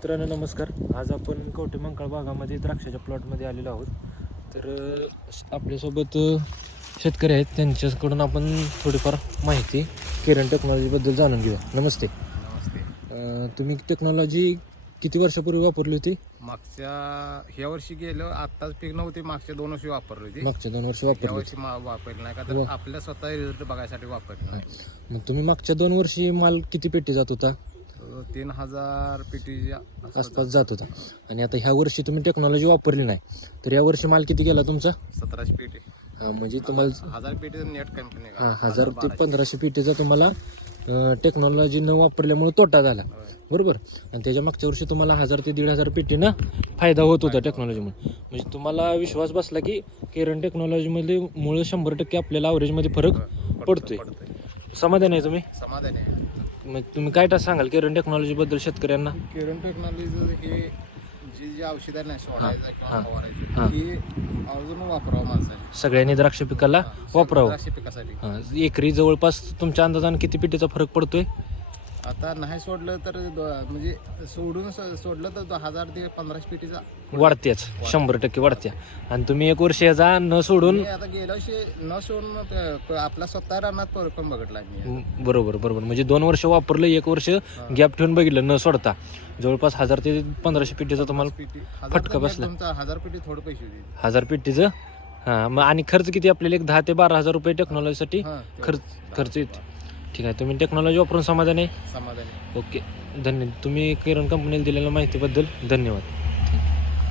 मित्रांनो नमस्कार. आज आपण कवठेमहांकाळ भागामध्ये द्राक्षाच्या प्लॉटमध्ये आलेलो आहोत. तर आपल्यासोबत शेतकरी आहेत, त्यांच्याकडून आपण थोडीफार माहिती किरण टेक्नॉलॉजीबद्दल जाणून घेऊया. नमस्ते. नमस्ते. तुम्ही टेक्नॉलॉजी किती वर्षापूर्वी वापरली होती? ह्या वर्षी गेलो, आत्ताच पीक नव्हती. मागच्या 2 वर्षी वापरली होती. मागच्या 2 वर्षी या वापरली वर्षी वापरली नाही का, तर आपल्या स्वतः रिझल्ट बघायसाठी वापरली नाही. मग तुम्ही मागच्या 2 वर्षी माल किती पेटी जात होता? 3000 पेटीच्या आसपास जात होता. आणि आता ह्या वर्षी तुम्ही टेक्नॉलॉजी वापरली नाही, तर या वर्षी माल किती गेला तुमचा? 1700 पेटी. म्हणजे तुम्हाला 1000 पेटी नेट कंपनी. 1000 ते 1500 पेटीचा तुम्हाला टेक्नॉलॉजी न वापरल्यामुळे तोटा झाला, बरोबर. आणि त्याच्या मागच्या वर्षी तुम्हाला 1000 ते 1500 पेटीनं फायदा होत होता टेक्नॉलॉजीमुळे. म्हणजे तुम्हाला विश्वास बसला की किरण टेक्नॉलॉजीमध्ये मुळे 100% आपल्याला ॲव्हरेजमध्ये फरक पडतोय. समाधान आहे तुम्ही? समाधान आहे. मग तुम्ही काय सांगाल किरण टेक्नॉलॉजीबद्दल शेतकऱ्यांना? किरण टेक्नॉलॉजी हे जी औषधं नाही सोडायचं किंवा फवारायची, ही अजून वापरावं माणसाने. सगळ्यांनी द्राक्ष पिकाला वापरावं. द्राक्ष पिकासाठी एकरी जवळपास तुमच्या अंदाजाने किती पेटीचा फरक पडतोय? आता नाही सोडलं तर म्हणजे सोडलं तर 1000 ते 1500 पेटीचा वाढत्याच, 100% वाढत्या. आणि तुम्ही 1 वर्ष याचा न सोडून आता गेल्या वर्षी न सोडून आपला स्वतः रानात पण बघितला मी. बरोबर. म्हणजे 2 वर्ष वापरलं, 1 वर्ष गॅप ठेवून बघितलं न सोडता. जवळपास 1000 ते 1500 पेटीचा तुम्हाला फटका बसला. 1000 पेटी थोडं पैसे होते. 1000 पेटीचं. मग आणि खर्च किती आपल्याला? 10 ते 12,000 रुपये टेक्नॉलॉजीसाठी खर्च येते. ठीक आहे. तुम्ही टेक्नॉलॉजी वापरून समाधान आहे? समाधान. ओके, धन्यवाद. तुम्ही किरण कंपनीला दिलेल्या माहितीबद्दल धन्यवाद.